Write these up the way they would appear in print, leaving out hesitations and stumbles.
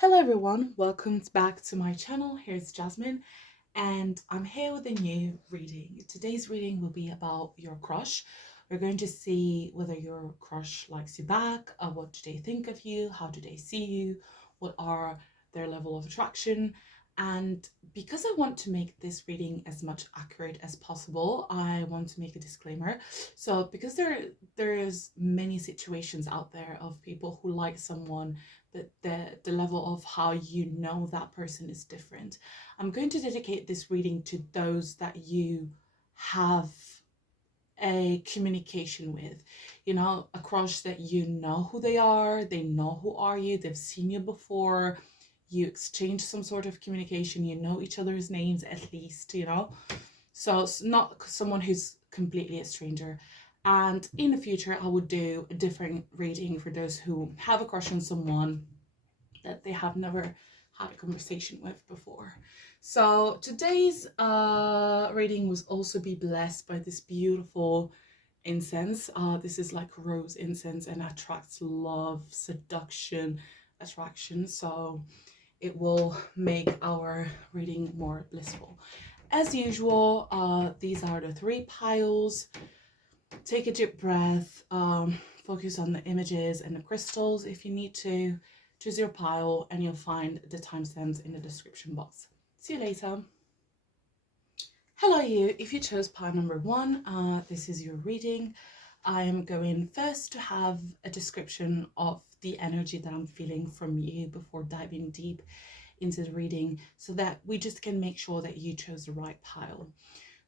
Hello everyone, welcome back to my channel. Here's Jasmine and I'm here with a new reading. Today's reading will be about your crush. We're going to see whether your crush likes you back, what do they think of you, how do they see you, what are their level of attraction. And because I want to make this reading as much accurate as possible, I want to make a disclaimer. So because there's many situations out there of people who like someone, but the level of how you know that person is different. I'm going to dedicate this reading to those that you have a communication with, a crush that you know who they are, they know who are you, they've seen you before, you exchange some sort of communication, you know each other's names at least, so it's not someone who's completely a stranger. And in the future I would do a different reading for those who have a crush on someone that they have never had a conversation with before. So today's reading will also be blessed by this beautiful incense. This is like rose incense and attracts love, seduction, attraction. So it will make our reading more blissful. As usual, these are the three piles. Take a deep breath, focus on the images and the crystals if you need to. Choose your pile and you'll find the timestamps in the description box. See you later. Hello you, if you chose pile number 1, this is your reading. I am going first to have a description of the energy that I'm feeling from you before diving deep into the reading so that we just can make sure that you chose the right pile.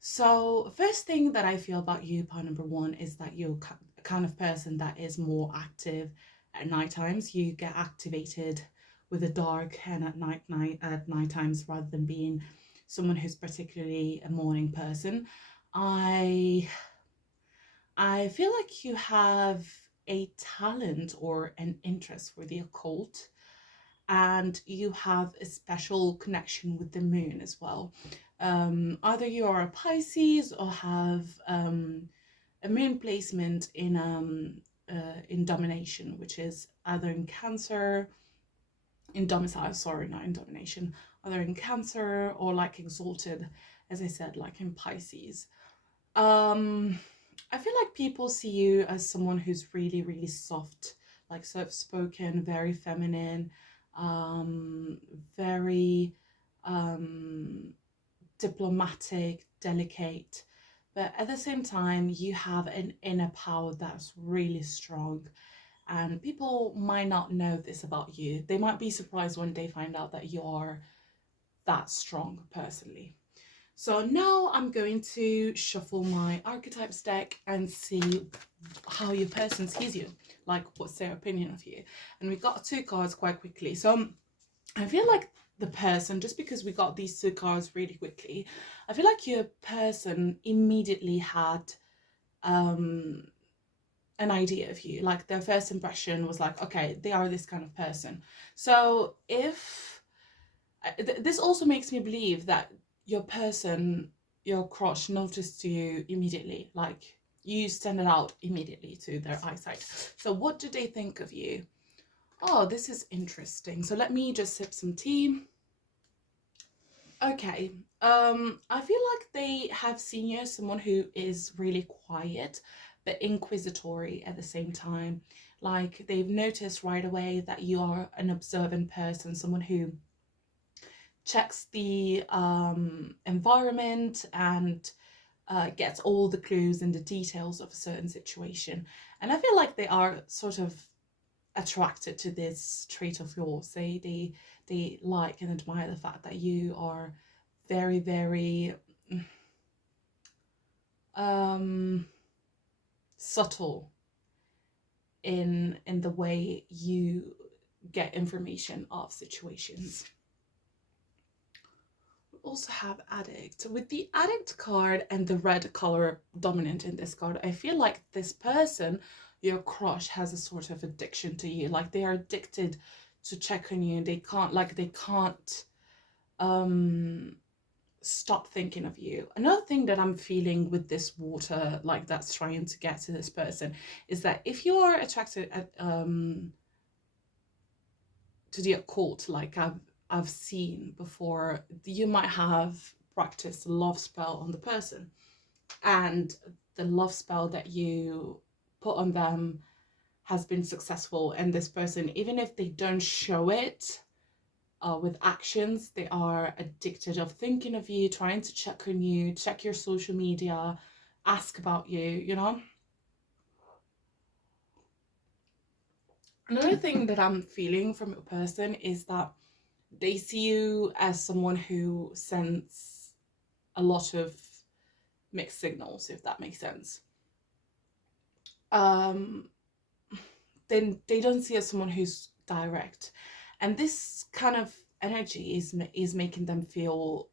So first thing that I feel about you, pile number 1, is that you're a kind of person that is more active at night times. You get activated with the dark and at night times rather than being someone who's particularly a morning person. I feel like you have a talent or an interest for the occult, and you have a special connection with the moon as well. Either you are a Pisces or have a moon placement in domination, which is either in Cancer, in domicile, sorry, not in domination, either in Cancer or like exalted, as I said, like in Pisces. I feel like people see you as someone who's really, really soft, like soft-spoken, very feminine, very diplomatic, delicate, but at the same time you have an inner power that's really strong, and people might not know this about you. They might be surprised when they find out that you are that strong personally. So now I'm going to shuffle my archetypes deck and see how your person sees you, like what's their opinion of you. And we got 2 cards quite quickly. So I feel like the person, just because we got these 2 cards really quickly, I feel like your person immediately had an idea of you. Like their first impression was like, okay, they are this kind of person. So if this also makes me believe that your person, your crush, noticed you immediately, like you stand out immediately to their eyesight. So what do they think of you? Oh, this is interesting. So let me just sip some tea. Okay, I feel like they have seen you as someone who is really quiet but inquisitory at the same time. Like they've noticed right away that you are an observant person, someone who checks the environment and gets all the clues and the details of a certain situation. And I feel like they are sort of attracted to this trait of yours. They like and admire the fact that you are very, very subtle in the way you get information of situations. We also have addict. With the addict card and the red color dominant in this card, I feel like this person, your crush, has a sort of addiction to you. Like they are addicted to check on you. They can't stop thinking of you. Another thing that I'm feeling with this water, like that's trying to get to this person, is that if you are attracted to the occult, like I've seen before. You might have practiced a love spell on the person, and the love spell that you put on them has been successful, and this person, even if they don't show it with actions, they are addicted of thinking of you, trying to check on you, check your social media, ask about you, you know. Another thing that I'm feeling from a person is that they see you as someone who sends a lot of mixed signals, if that makes sense. um then they don't see as someone who's direct, and this kind of energy is making them feel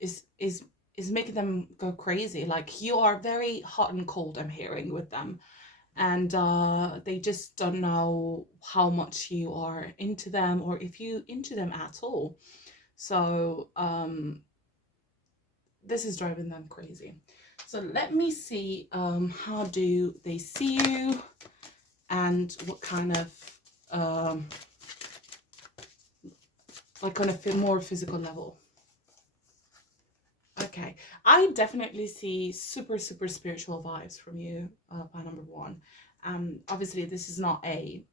is making them go crazy. Like, you are very hot and cold, I'm hearing, with them, and they just don't know how much you are into them, or if you into them at all. So this is driving them crazy. So let me see, how do they see you, and what kind of like on a more physical level. Okay, I definitely see super spiritual vibes from you, by number one. Obviously this is not a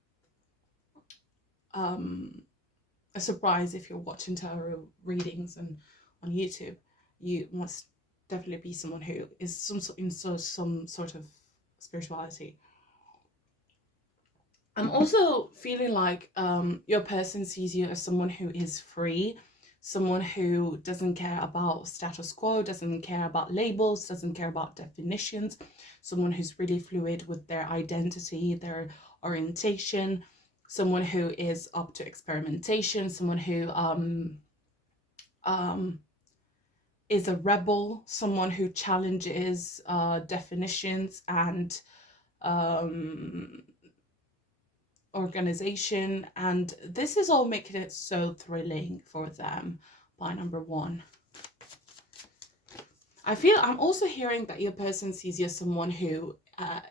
surprise if you're watching tarot readings and on YouTube. You must definitely be someone who is some sort of spirituality. I'm also feeling like your person sees you as someone who is free, someone who doesn't care about status quo, doesn't care about labels, doesn't care about definitions, someone who's really fluid with their identity, their orientation, someone who is up to experimentation, someone who is a rebel, someone who challenges definitions and organization, and this is all making it so thrilling for them by number one. I'm also hearing that your person sees you as someone who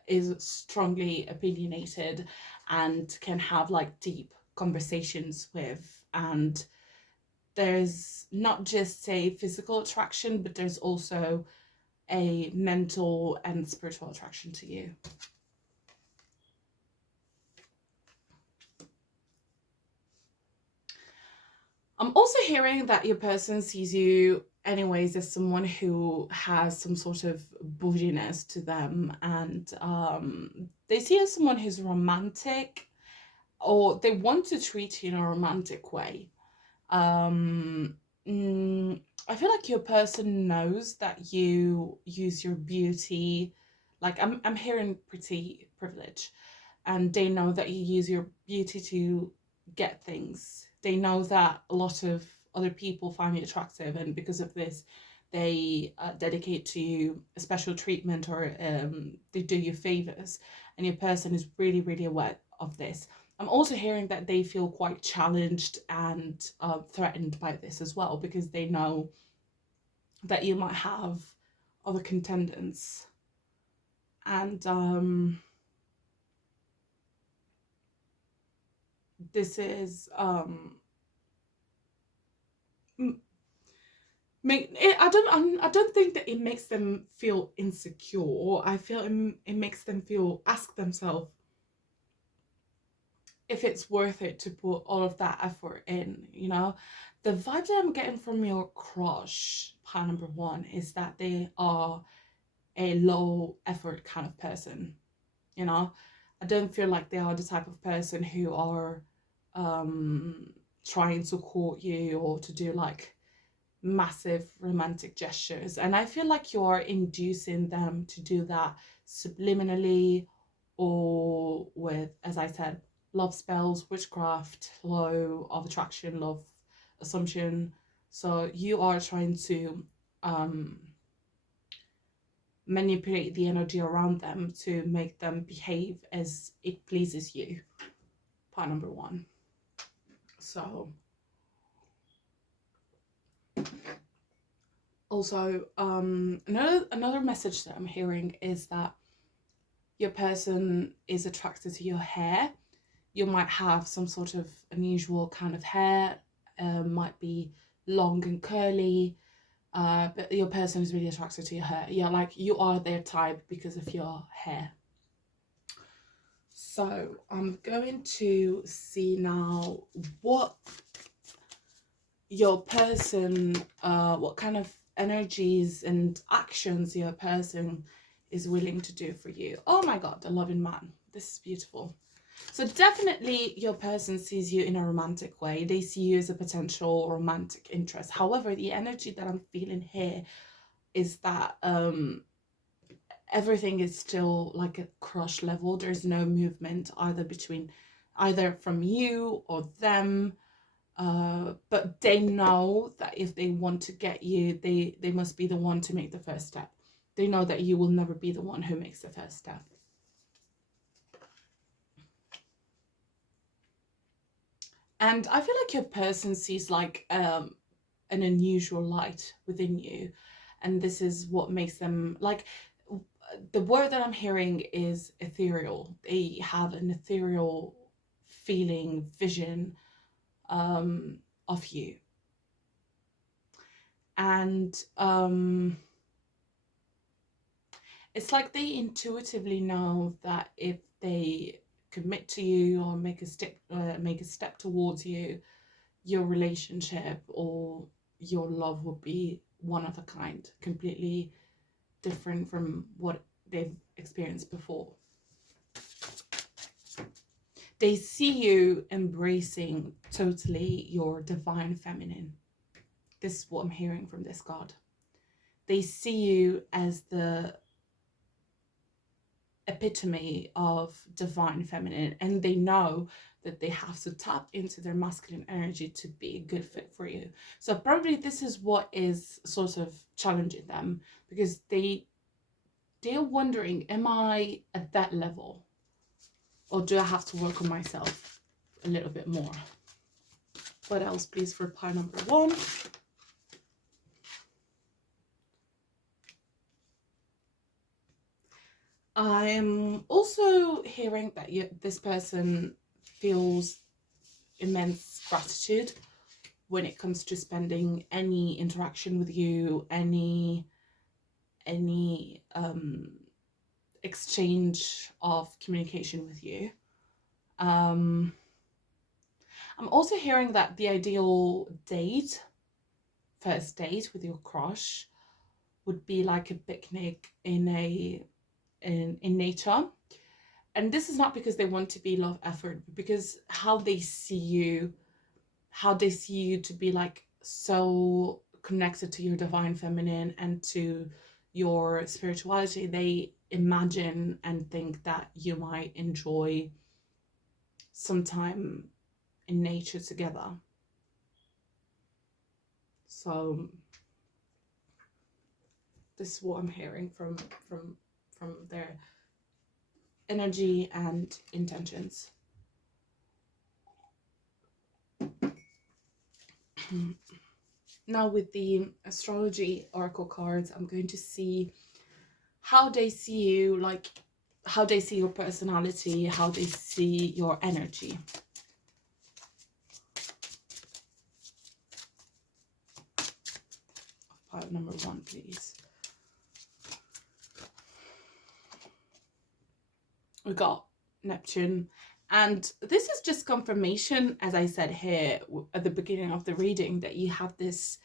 is strongly opinionated and can have like deep conversations with, and there's not just a physical attraction, but there's also a mental and spiritual attraction to you. I'm also hearing that your person sees you anyways as someone who has some sort of bouginess to them, and they see you as someone who's romantic, or they want to treat you in a romantic way. I feel like your person knows that you use your beauty, like I'm hearing pretty privilege, and they know that you use your beauty to get things. They know that a lot of other people find you attractive, and because of this, they dedicate to you a special treatment, or they do you favors, and your person is really aware of this. I'm also hearing that they feel quite challenged and threatened by this as well, because they know that you might have other contenders. And this is I don't think that it makes them feel insecure. I feel it makes them ask themselves if it's worth it to put all of that effort in, you know. The vibe that I'm getting from your crush, part number one, is that they are a low effort kind of person, you know. I don't feel like they are the type of person who are trying to court you or to do like massive romantic gestures, and I feel like you're inducing them to do that subliminally, or with, as I said, love spells, witchcraft, law of attraction, love assumption. So you are trying to manipulate the energy around them to make them behave as it pleases you, part number one. So also another message that I'm hearing is that your person is attracted to your hair. You might have some sort of unusual kind of hair, might be long and curly, but your person is really attracted to your hair. Yeah, like you are their type because of your hair. So I'm going to see now what your person, what kind of energies and actions your person is willing to do for you. Oh my God, the loving man. This is beautiful. So definitely your person sees you in a romantic way. They see you as a potential romantic interest. However, the energy that I'm feeling here is that everything is still like a crush level. There's no movement either from you or them. But they know that if they want to get you, they must be the one to make the first step. They know that you will never be the one who makes the first step. And I feel like your person sees like an unusual light within you, and this is what makes them like, the word that I'm hearing is ethereal. They have an ethereal feeling, vision of you. And it's like they intuitively know that if they commit to you or make a step towards you, your relationship or your love will be one of a kind, completely different from what they've experienced before. They see you embracing totally your divine feminine. This is what I'm hearing from this card. They see you as the epitome of divine feminine, and they know that they have to tap into their masculine energy to be a good fit for you. So probably this is what is sort of challenging them, because they're wondering, am I at that level, or do I have to work on myself a little bit more? What else, please, for pile number 1? I'm also hearing that this person feels immense gratitude when it comes to spending any interaction with you, any exchange of communication with you. I'm also hearing that the ideal date, first date with your crush, would be like a picnic in nature. And this is not because they want to be love effort, but because how they see you to be like so connected to your divine feminine and to your spirituality. They imagine and think that you might enjoy some time in nature together. So this is what I'm hearing from their energy and intentions. Now with the astrology oracle cards, I'm going to see how they see you, like how they see your personality, how they see your energy. Pile number 1, please. We got Neptune, and this is just confirmation, as I said here at the beginning of the reading, that you have this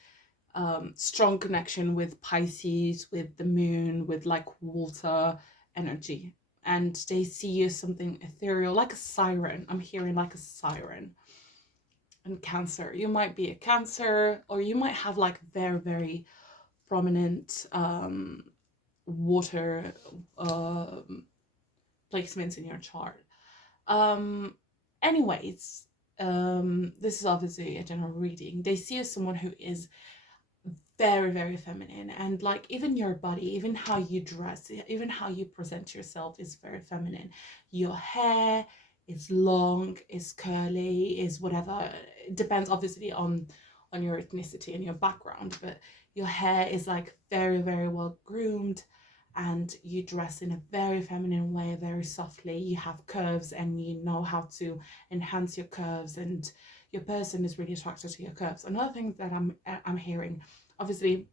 strong connection with Pisces, with the moon, with like water energy, and they see you as something ethereal, like a siren. I'm hearing like a siren. And Cancer, you might be a Cancer, or you might have like very, very prominent water placements in your chart. Anyways, this is obviously a general reading. They see you as someone who is very, very feminine, and like even your body, even how you dress, even how you present yourself is very feminine. Your hair is long, is curly, is whatever. It depends obviously on your ethnicity and your background, but your hair is like very, very well groomed, and you dress in a very feminine way, very softly. You have curves and you know how to enhance your curves, and your person is really attracted to your curves. Another thing that I'm hearing, obviously,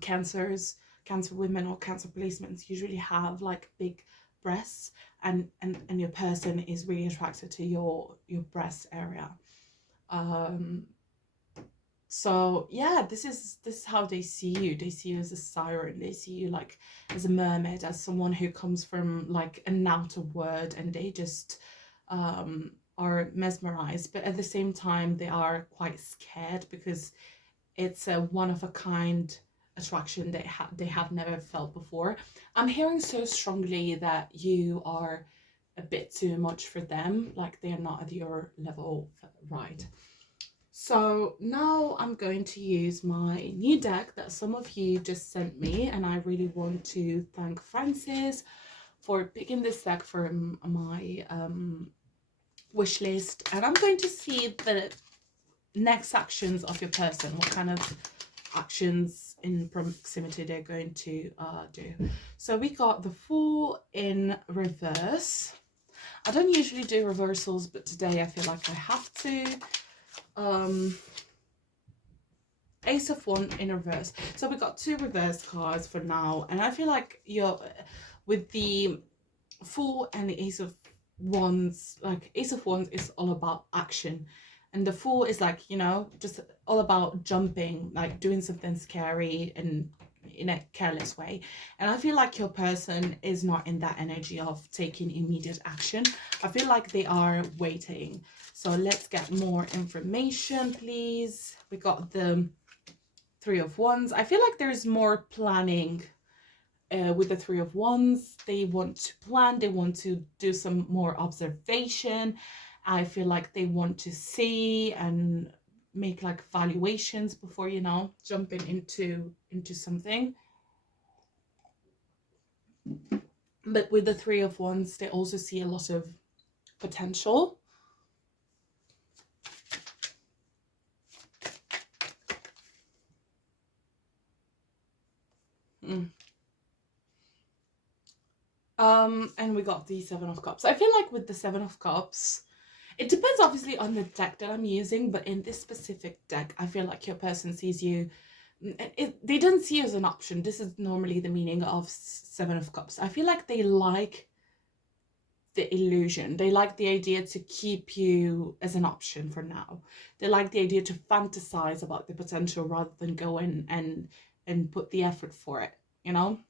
cancer women or cancer placements usually have like big breasts, and your person is really attracted to your breast area. Um, so yeah, this is how they see you. They see you as a siren. They see you like as a mermaid, as someone who comes from like an outer world, and they just are mesmerized. But at the same time, they are quite scared because it's a one of a kind attraction they have never felt before. I'm hearing so strongly that you are a bit too much for them, like they are not at your level, right? So now I'm going to use my new deck that some of you just sent me, and I really want to thank Francis for picking this deck for my wish list. And I'm going to see the next actions of your person, what kind of actions in proximity they're going to do. So we got the Fool in reverse. I don't usually do reversals, but today I feel like I have to. Ace of Wands in reverse. So we got 2 reverse cards for now, and I feel like you're with the Fool and the Ace of Wands. Like Ace of Wands is all about action, and the Fool is like, you know, just all about jumping, like doing something scary and in a careless way. And I feel like your person is not in that energy of taking immediate action. I feel like they are waiting. So let's get more information, please. We got the 3 of Wands. I feel like there's more planning with the 3 of Wands. They want to plan, they want to do some more observation. I feel like they want to see and make like valuations before, you know, jumping into something. But with the 3 of Wands, they also see a lot of potential. And we got the 7 of Cups. I feel like with the 7 of Cups, it depends obviously on the deck that I'm using, but in this specific deck, I feel like your person sees you, they don't see you as an option. This is normally the meaning of 7 of Cups. I feel like they like the illusion. They like the idea to keep you as an option for now. They like the idea to fantasize about the potential rather than go in and put the effort for it, you know?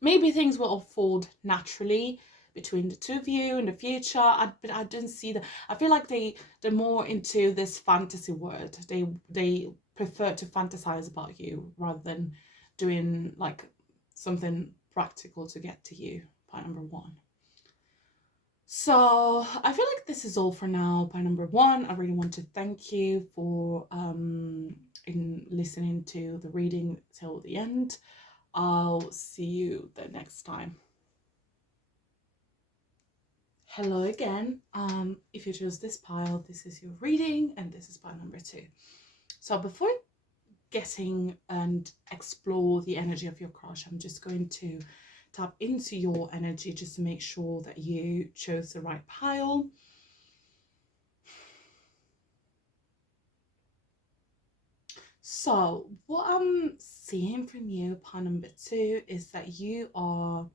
Maybe things will unfold naturally between the 2 of you in the future, but I didn't see that. I feel like they're more into this fantasy world. They prefer to fantasize about you rather than doing like something practical to get to you. Point number 1. So I feel like this is all for now. Point number 1, I really want to thank you for in listening to the reading till the end. I'll see you the next time. Hello again. If you chose this pile, this is your reading, and this is pile number 2. So before getting and explore the energy of your crush, I'm just going to tap into your energy just to make sure that you chose the right pile. So what I'm seeing from you, pile number 2, is that you are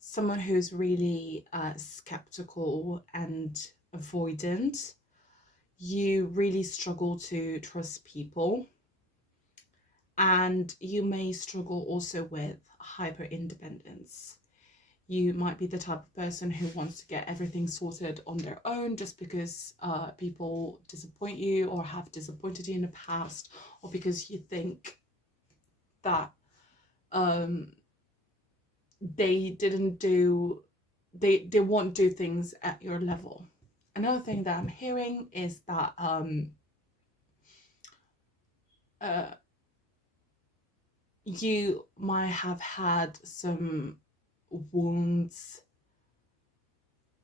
someone who's really skeptical and avoidant. You really struggle to trust people, and you may struggle also with hyper independence. You might be the type of person who wants to get everything sorted on their own just because people disappoint you or have disappointed you in the past, or because you think that they won't do things at your level. Another thing that I'm hearing is that you might have had some wounds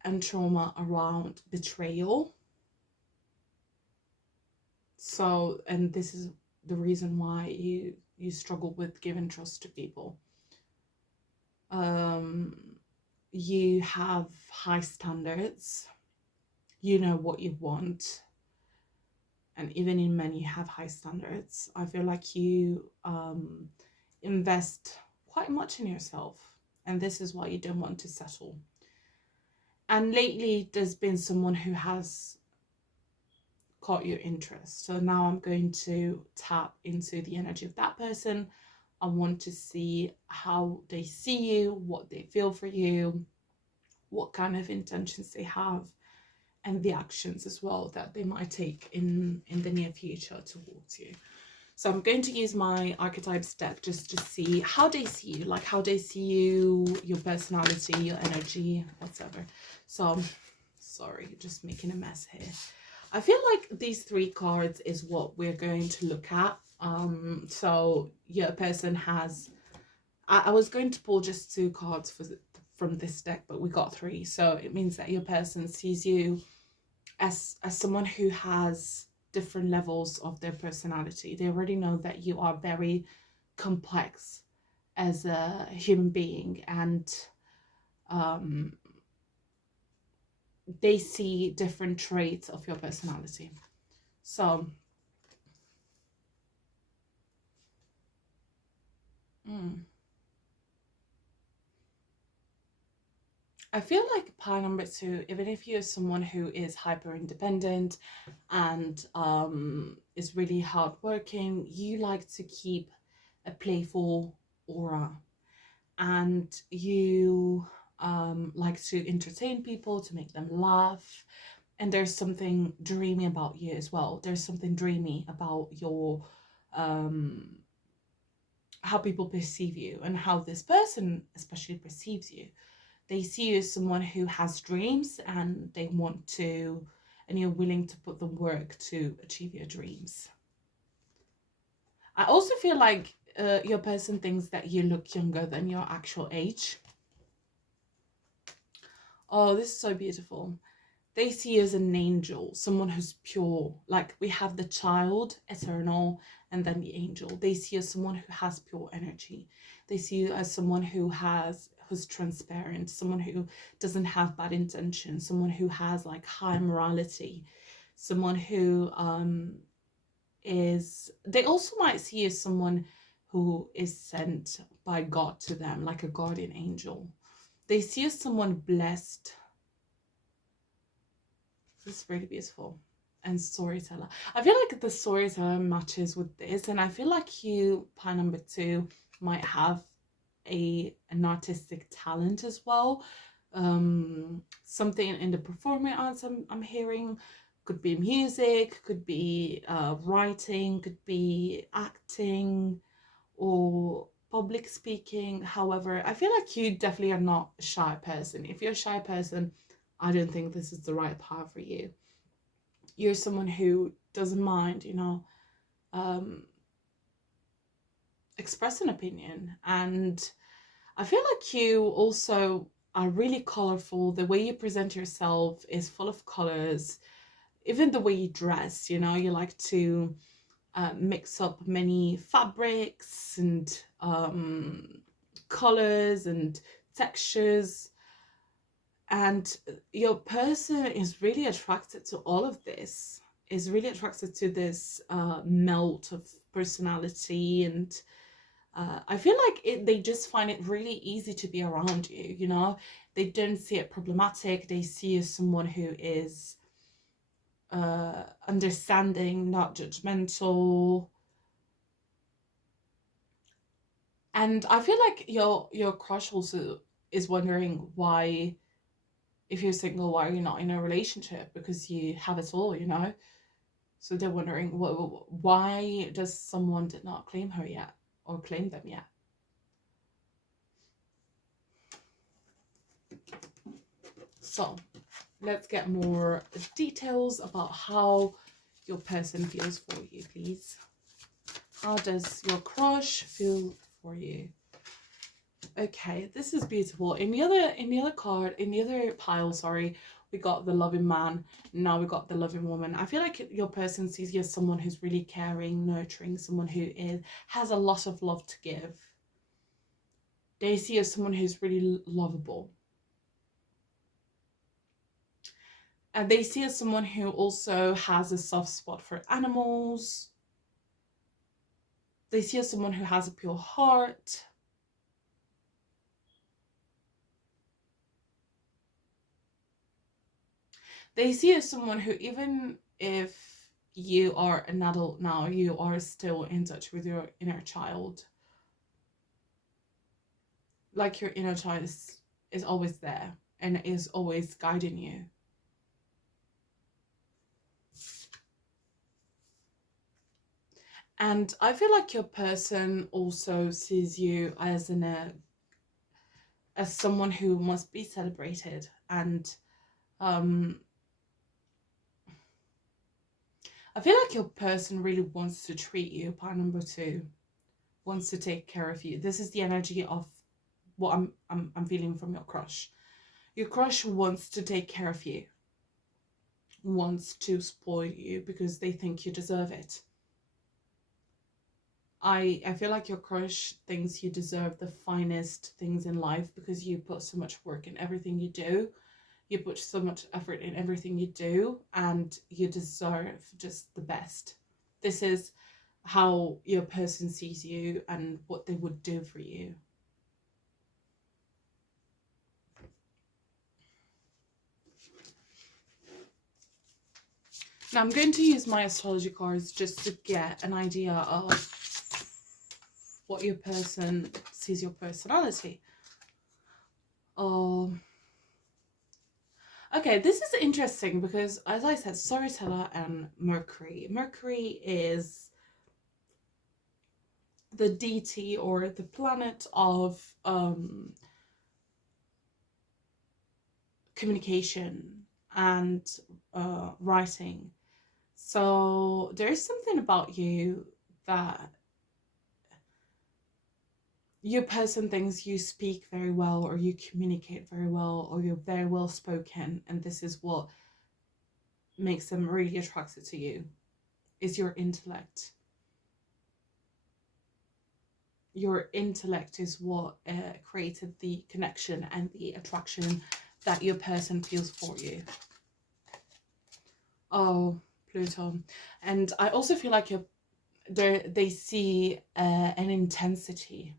and trauma around betrayal. So, and this is the reason why you struggle with giving trust to people. Um, you have high standards. You know what you want. And even in men, you have high standards. I feel like you invest quite much in yourself. And this is why you don't want to settle. And lately, there's been someone who has caught your interest. So now I'm going to tap into the energy of that person. I want to see how they see you, what they feel for you, what kind of intentions they have, and the actions as well that they might take in the near future towards you. So I'm going to use my archetypes deck just to see how they see you, like how they see you, your personality, your energy, whatever. So, sorry, just making a mess here. I feel like these 3 cards is what we're going to look at. So your person has, I was going to pull just 2 cards from this deck, but we got 3. So it means that your person sees you as someone who has different levels of their personality. They already know that you are very complex as a human being, and they see different traits of your personality. So I feel like pile number 2, even if you're someone who is hyper independent and is really hardworking, you like to keep a playful aura, and you like to entertain people, to make them laugh. And there's something dreamy about you as well. There's something dreamy about your how people perceive you, and how this person especially perceives you. They see you as someone who has dreams, and they want to, and you're willing to put the work to achieve your dreams. I also feel like your person thinks that you look younger than your actual age. Oh, this is so beautiful. They see you as an angel, someone who's pure. Like we have the child, eternal, and then the angel. They see you as someone who has pure energy. They see you as someone who's transparent, someone who doesn't have bad intentions, someone who has like high morality, someone who is, they also might see you as someone who is sent by God to them, like a guardian angel. They see you as someone blessed. This is really beautiful. And storyteller. I feel like the storyteller matches with this, and I feel like you, pie number 2, might have an artistic talent as well. Something in the performing arts I'm hearing. Could be music, could be writing, could be acting, or public speaking. However, I feel like you definitely are not a shy person. If you're a shy person, I don't think this is the right path for you. You're someone who doesn't mind, express an opinion. And I feel like you also are really colorful. The way you present yourself is full of colors. Even the way you dress, you like to mix up many fabrics and colors and textures. And your person is really attracted to all of this, is really attracted to this melt of personality. And I feel like they just find it really easy to be around you. They don't see it problematic. They see you as someone who is understanding, not judgmental. And I feel like your crush also is wondering why, if you're single, why are you not in a relationship? Because you have it all. So they're wondering, why does someone did not claim her yet, or claim them yet? So let's get more details about how your person feels for you, please. How does your crush feel for you? Okay, this is beautiful. In the other pile, sorry, we got the loving man. Now we got the loving woman. I feel like your person sees you as someone who's really caring, nurturing, someone who has a lot of love to give. They see you as someone who's really lovable. And they see you as someone who also has a soft spot for animals. They see you as someone who has a pure heart. They see you as someone who, even if you are an adult now, you are still in touch with your inner child. Like your inner child is always there and is always guiding you. And I feel like your person also sees you as as someone who must be celebrated. And I feel like your person really wants to treat you, part number 2, wants to take care of you. This is the energy of what I'm feeling from your crush. Your crush wants to take care of you, wants to spoil you because they think you deserve it. I feel like your crush thinks you deserve the finest things in life because you put so much work in everything you do. You put so much effort in everything you do, and you deserve just the best. This is how your person sees you and what they would do for you. Now I'm going to use my astrology cards just to get an idea of what your person sees your personality. Okay, this is interesting because, as I said, storyteller and Mercury. Mercury is the deity or the planet of communication and writing. So there is something about you that your person thinks you speak very well, or you communicate very well, or you're very well spoken, and this is what makes them really attracted to you, is your intellect. Your intellect is what created the connection and the attraction that your person feels for you. Oh, Pluto. And I also feel like they see an intensity.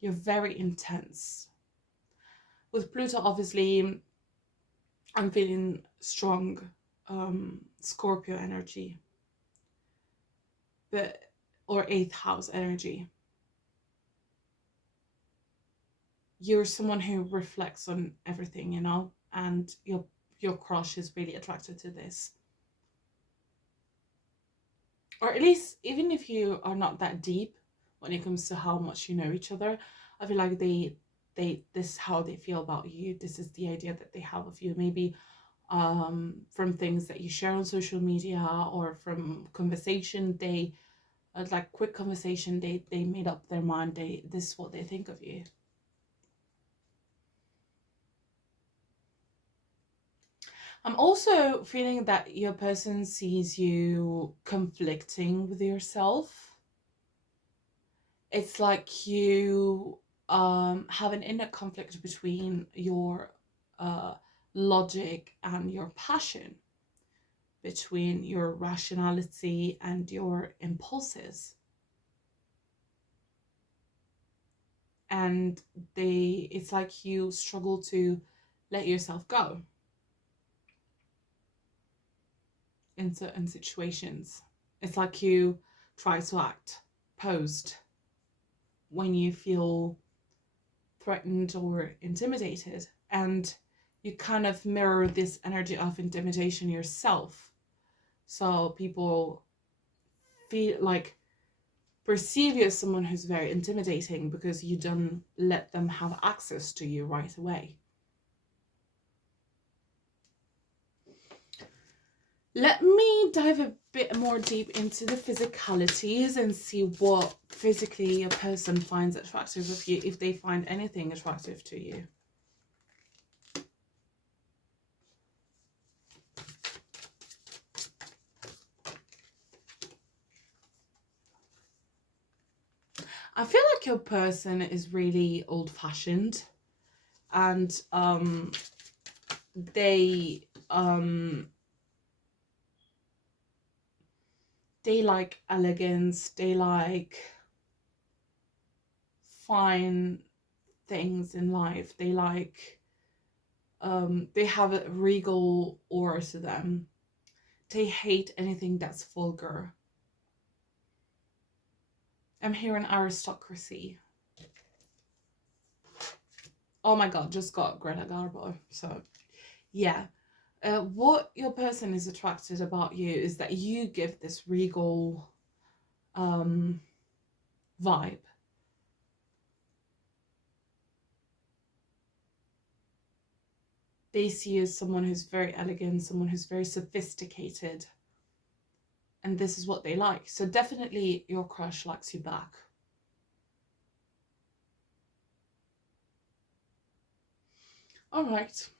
You're very intense. With Pluto, obviously, I'm feeling strong Scorpio energy, or 8th house energy. You're someone who reflects on everything, you know, and your crush is really attracted to this. Or at least, even if you are not that deep when it comes to how much you know each other, I feel like this is how they feel about you. This is the idea that they have of you. Maybe from things that you share on social media, or from conversation, they like quick conversation, they made up their mind. This is what they think of you. I'm also feeling that your person sees you conflicting with yourself. It's like you have an inner conflict between your logic and your passion, between your rationality and your impulses. And it's like you struggle to let yourself go in certain situations. It's like you try to act posed when you feel threatened or intimidated, and you kind of mirror this energy of intimidation yourself. So people feel like perceive you as someone who's very intimidating because you don't let them have access to you right away. Let me dive a bit more deep into the physicalities and see what physically a person finds attractive of you, if they find anything attractive to you. I feel like your person is really old-fashioned, and they they like elegance, they like fine things in life, they have a regal aura to them. They hate anything that's vulgar. I'm hearing aristocracy. Oh my god, just got Greta Garbo. So yeah. What your person is attracted about you is that you give this regal vibe. They see you as someone who's very elegant, someone who's very sophisticated. And this is what they like. So definitely your crush likes you back. All right.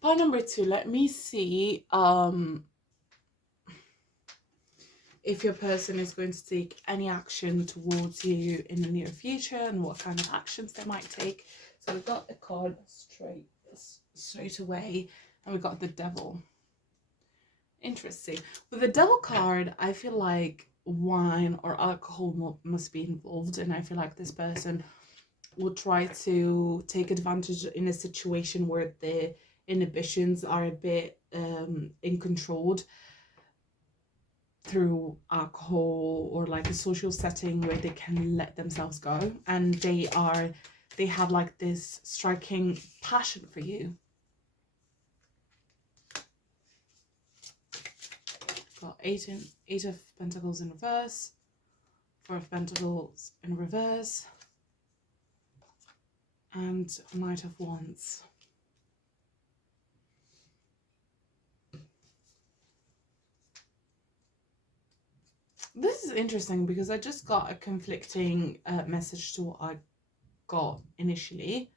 Part number 2, let me see if your person is going to take any action towards you in the near future and what kind of actions they might take. So we've got the card straight away, and we've got the devil. Interesting. With the devil card, I feel like wine or alcohol must be involved, and I feel like this person will try to take advantage in a situation where the inhibitions are a bit uncontrolled through alcohol or like a social setting where they can let themselves go, and they have like this striking passion for you. Got eight of Pentacles in reverse, 4 of Pentacles in reverse, and Knight of Wands. This is interesting because I just got a conflicting message to what I got initially.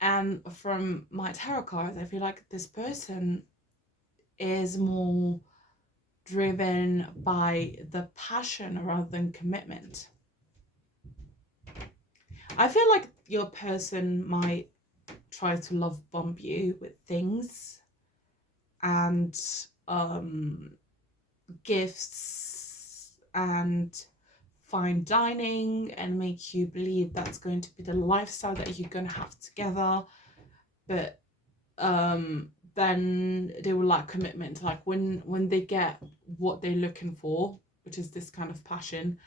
And from my tarot cards, I feel like this person is more driven by the passion rather than commitment. I feel like your person might try to love bomb you with things and gifts and fine dining and make you believe that's going to be the lifestyle that you're going to have together, but then they will lack commitment. Like when they get what they're looking for, which is this kind of passion,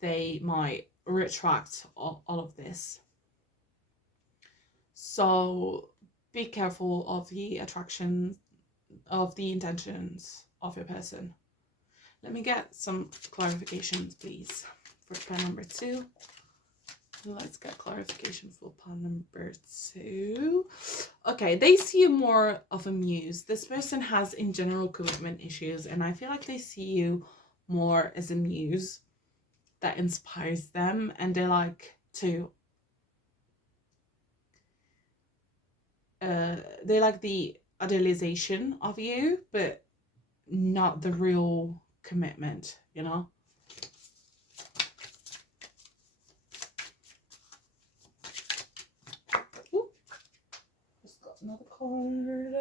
they might retract all of this. So be careful of the attraction, of the intentions of your person. Let me get some clarifications, please, for part number 2. Let's get clarification for part number 2. Okay, they see you more of a muse. This person has, in general, commitment issues, and I feel like they see you more as a muse that inspires them, and they like to they like the idealization of you, but not the real commitment, you know. Ooh, just got another card.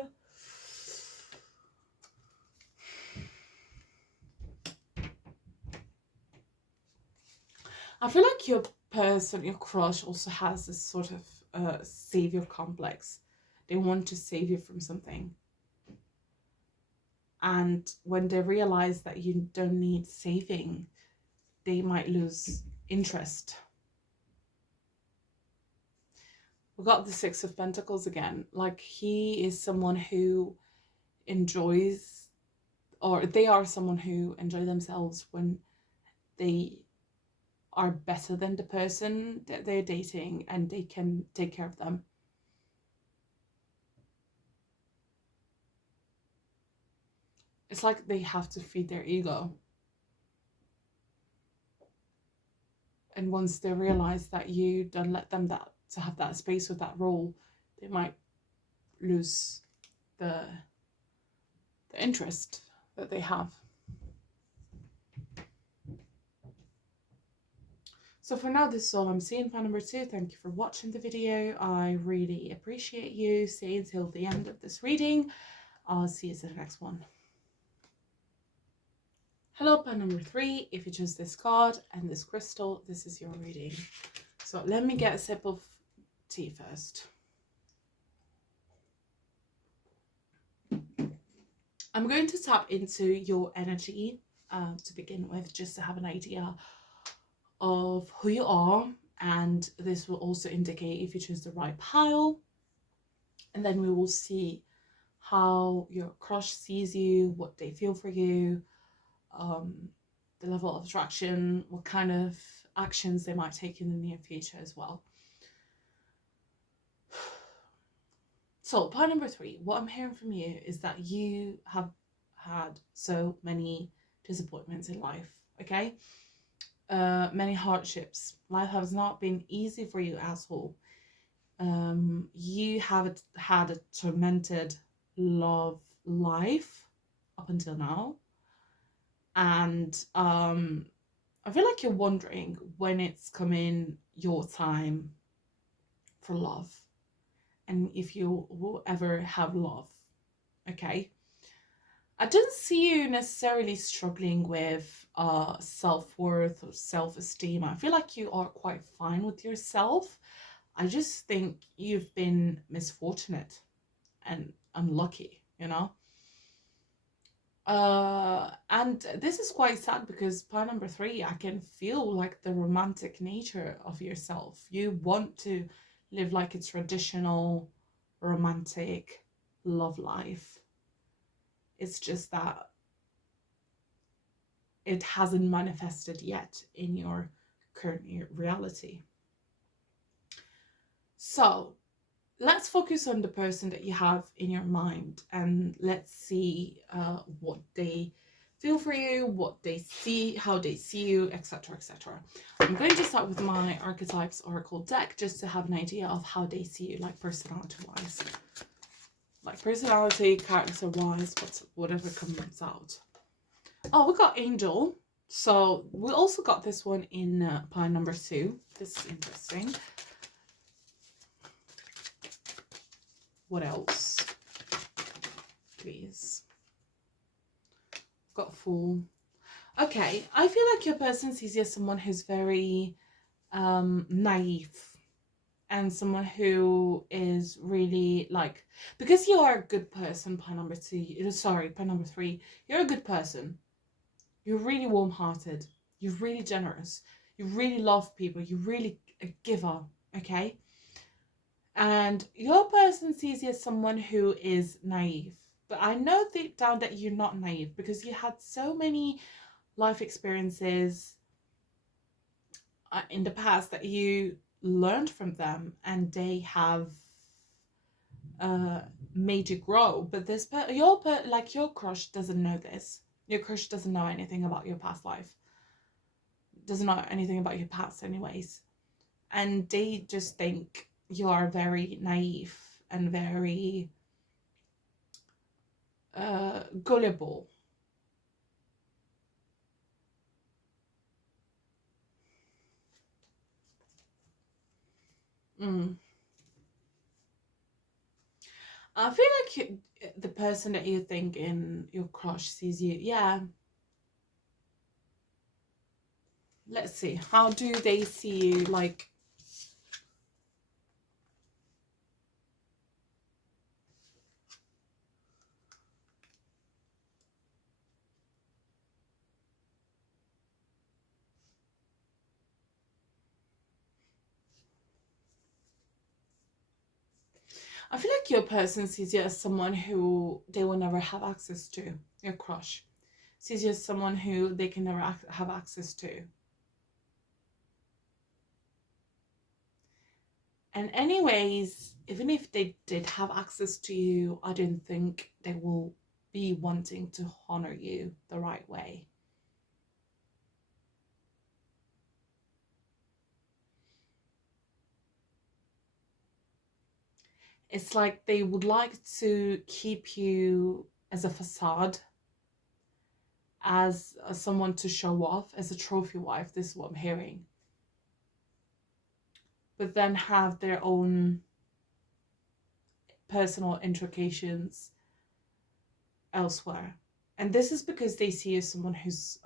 I feel like your person, your crush, also has this sort of savior complex. They want to save you from something. And when they realize that you don't need saving, they might lose interest. We got the 6 of Pentacles again. Like, he is someone who enjoys, or they are someone who enjoy themselves when they are better than the person that they're dating and they can take care of them. It's like they have to feed their ego. And once they realize that you don't let them to have that space or that role, they might lose the interest that they have. So for now, this is all I'm seeing for number 2. Thank you for watching the video. I really appreciate you. Stay until the end of this reading. I'll see you in the next one. Hello, pile number 3. If you choose this card and this crystal, this is your reading. So let me get a sip of tea first. I'm going to tap into your energy to begin with, just to have an idea of who you are, and this will also indicate if you choose the right pile, and then we will see how your crush sees you, what they feel for you, the level of attraction, what kind of actions they might take in the near future as well. So pile number 3, what I'm hearing from you is that you have had so many disappointments in life, okay? Many hardships. Life has not been easy for you at all. You have had a tormented love life up until now, and I feel like you're wondering when it's coming your time for love, and if you will ever have love, okay? I don't see you necessarily struggling with self-worth or self-esteem. I feel like you are quite fine with yourself. I just think you've been misfortunate and unlucky, you know? And this is quite sad because pile number 3, I can feel like the romantic nature of yourself. You want to live like a traditional romantic love life. It's just that it hasn't manifested yet in your current reality. So let's focus on the person that you have in your mind, and let's see what they feel for you, what they see, how they see you, etc, etc. I'm going to start with my Archetypes Oracle deck just to have an idea of how they see you, like personality wise. Like personality, character wise, whatever comes out. Oh, we got Angel. So we also got this one in pile number 2. This is interesting. What else? Please. Got Fool. Okay, I feel like your person sees you as someone who's very naive, and someone who is really like, because you are a good person, pile number 3, you're a good person. You're really warm-hearted. You're really generous. You really love people. You're really a giver, okay? And your person sees you as someone who is naive. But I know deep down that you're not naive, because you had so many life experiences in the past that you learned from them, and they have made you grow. But your crush doesn't know this. Your crush doesn't know anything about your past life. Doesn't know anything about your past anyways. And they just think you are very naive and very gullible. I feel like the person that you think in your crush sees you, yeah. Let's see, how do they see you? Like, I feel like your person sees you as someone who they will never have access to. Your crush sees you as someone who they can never have access to. And anyways, even if they did have access to you, I don't think they will be wanting to honor you the right way. It's like they would like to keep you as a facade, as someone to show off, as a trophy wife. This is what I'm hearing. but then have their own personal intrications elsewhere. And this is because they see you as someone who's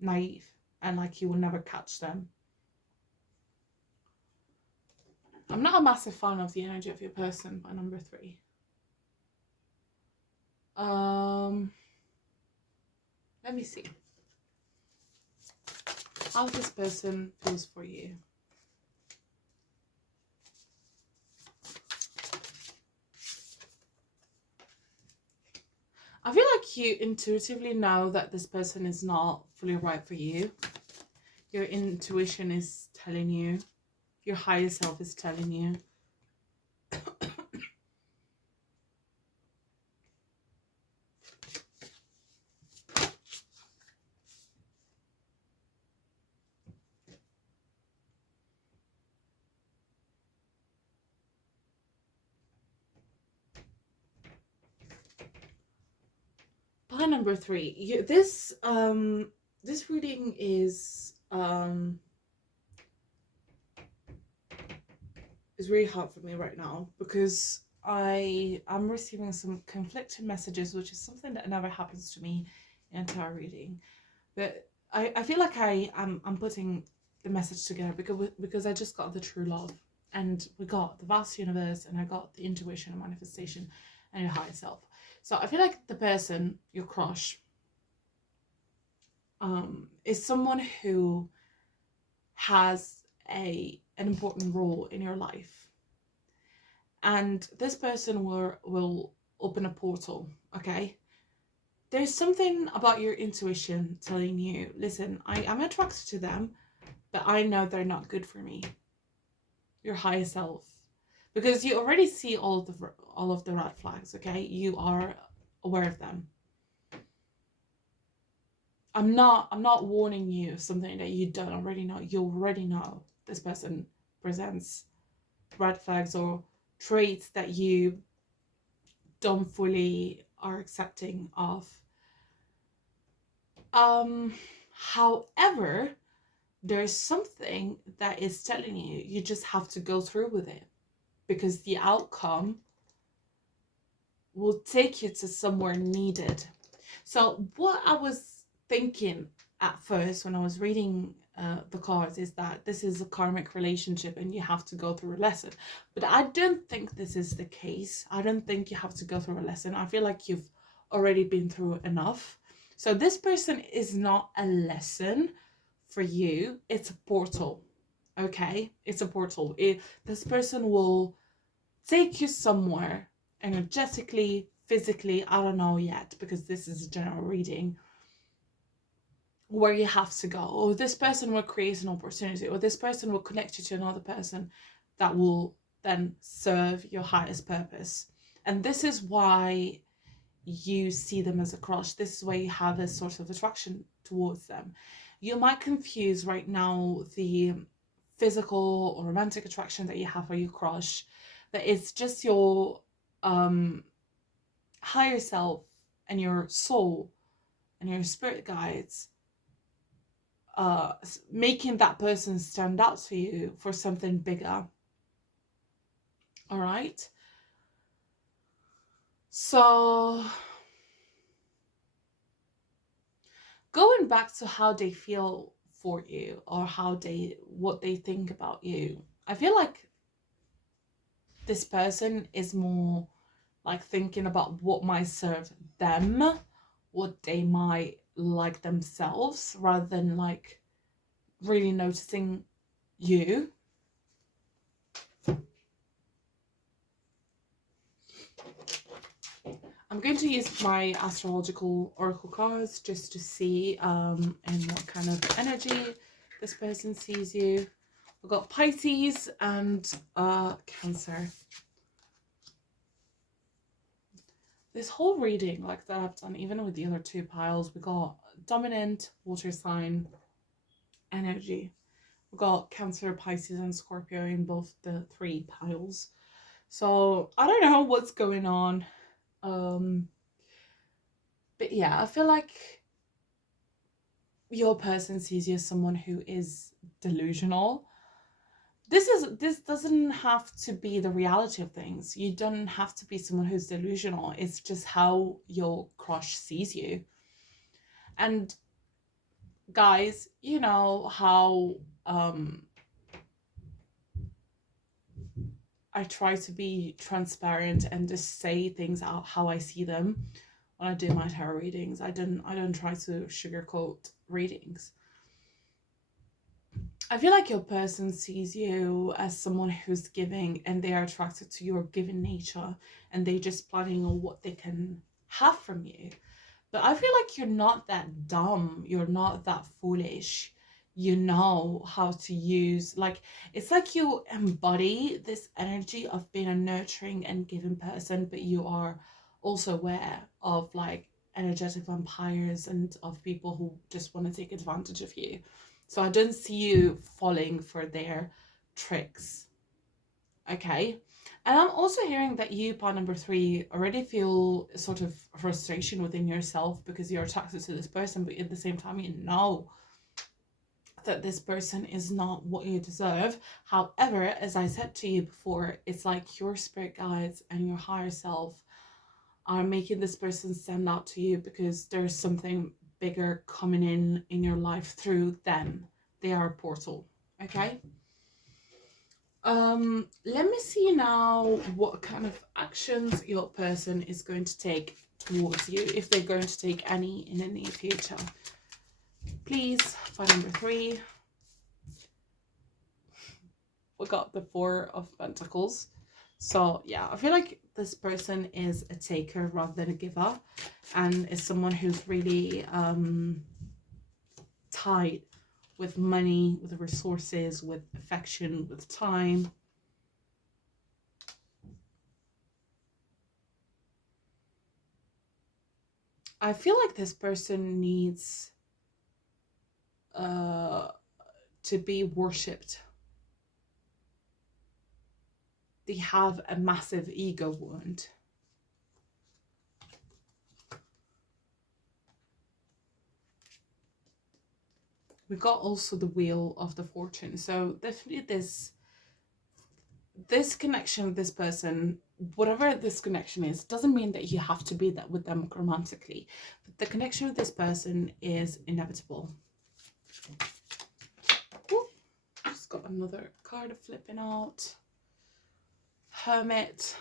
naive and like you will never catch them. I'm not a massive fan of the energy of your person by number 3. Let me see how this person feels for you. I feel like you intuitively know that this person is not fully right for you. Your intuition is telling you, your higher self is telling you. By number 3, this reading is really hard for me right now because I am receiving some conflicting messages, which is something that never happens to me in entire reading. But I feel like I'm putting the message together because I just got the true love, and we got the vast universe, and I got the intuition and manifestation and your higher self. So I feel like the person, your crush, is someone who has an important role in your life. And this person will open a portal, okay? There's something about your intuition telling you, listen, I am attracted to them, but I know they're not good for me. Your higher self. Because you already see all of the red flags, okay? You are aware of them. I'm not warning you of something that you don't already know. You already know this person presents red flags or traits that you don't fully are accepting of. However, there's something that is telling you just have to go through with it, because the outcome will take you to somewhere needed. So what I was thinking at first when I was reading the cards is that this is a karmic relationship and you have to go through a lesson. But I don't think this is the case. I don't think you have to go through a lesson. I feel like you've already been through enough. So this person is not a lesson for you. It's a portal. Okay? It's a portal. This person will take you somewhere energetically, physically, I don't know yet, because this is a general reading, where you have to go. Or this person will create an opportunity, or this person will connect you to another person that will then serve your highest purpose. And this is why you see them as a crush. This is why you have a sort of attraction towards them. You might confuse right now the physical or romantic attraction that you have for your crush, that it's just your higher self and your soul and your spirit guides making that person stand out to you for something bigger. All right, so going back to how they feel for you, or what they think about you, I feel like this person is more like thinking about what might serve them, what they might like themselves, rather than like really noticing you. I'm going to use my astrological oracle cards just to see in what kind of energy this person sees you. We've got Pisces and Cancer. This whole reading, like that I've done, even with the other 2 piles, we got dominant water sign energy. We've got Cancer, Pisces, and Scorpio in both the 3 piles. So I don't know what's going on. But yeah, I feel like your person sees you as someone who is delusional. this doesn't have to be the reality of things. You don't have to be someone who's delusional. It's just how your crush sees you. And guys, you know how I try to be transparent and just say things out how I see them when I do my tarot readings. I don't try to sugarcoat readings. I feel like your person sees you as someone who's giving, and they are attracted to your giving nature, and they just planning on what they can have from you. But I feel like you're not that dumb. You're not that foolish. You know how to use, like, it's like you embody this energy of being a nurturing and giving person, but you are also aware of like energetic vampires and of people who just want to take advantage of you. So I don't see you falling for their tricks. Okay. And I'm also hearing that you, part number 3, already feel sort of frustration within yourself because you're attracted to this person, but at the same time, you know that this person is not what you deserve. However, as I said to you before, it's like your spirit guides and your higher self are making this person stand out to you because there's something bigger coming in your life through them. They are a portal. Okay. Let me see now what kind of actions your person is going to take towards you, if they're going to take any in the near future. Please, file number 3. We got the 4 of Pentacles. So yeah, I feel like this person is a taker rather than a giver, and is someone who's really tied with money, with resources, with affection, with time. I feel like this person needs to be worshipped. They have a massive ego wound. We got also the Wheel of the Fortune. So definitely this connection with this person, whatever this connection is, doesn't mean that you have to be that with them romantically. But the connection with this person is inevitable. Ooh, just got another card flipping out. Hermit.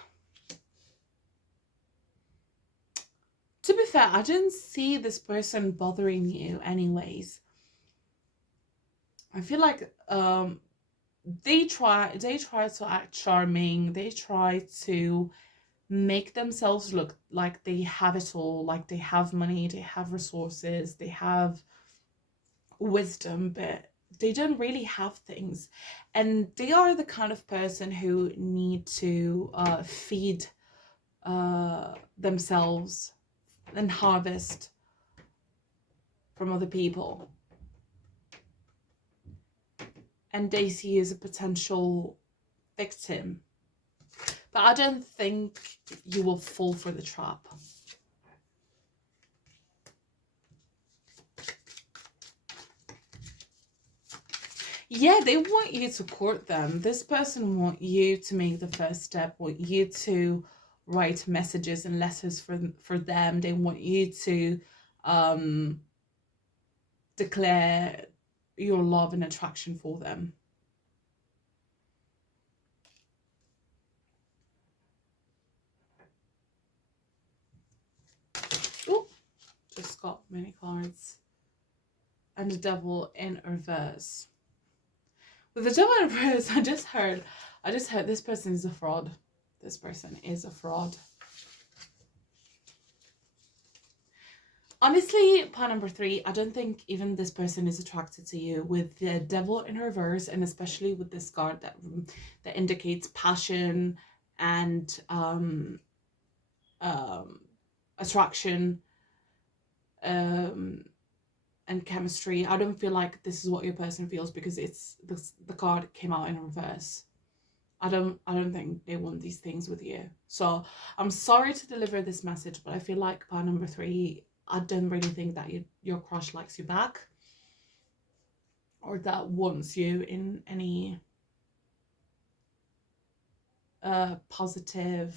To be fair, I didn't see this person bothering you anyways. I feel like they try to act charming. They try to make themselves look like they have it all, like they have money, they have resources, they have wisdom, but they don't really have things. And they are the kind of person who need to feed themselves and harvest from other people. And they see you as a potential victim. But I don't think you will fall for the trap. Yeah, they want you to court them. This person want you to make the first step, want you to write messages and letters for them. They want you to declare your love and attraction for them. Oh, just got many cards. And the Devil in reverse. With the Devil in reverse, I just heard this person is a fraud. This person is a fraud. Honestly, part number 3, I don't think even this person is attracted to you. With the Devil in reverse, and especially with this card that indicates passion and attraction and chemistry. I don't feel like this is what your person feels, because it's the card came out in reverse. I don't think they want these things with you. So I'm sorry to deliver this message, but I feel like part number 3, I don't really think that your crush likes you back, or that wants you in any a positive,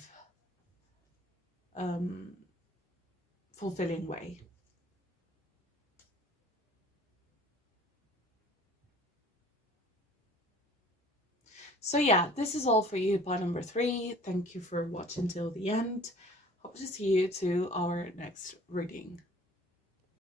fulfilling way. So yeah, this is all for you by number 3. Thank you for watching till the end. Hope to see you to our next reading.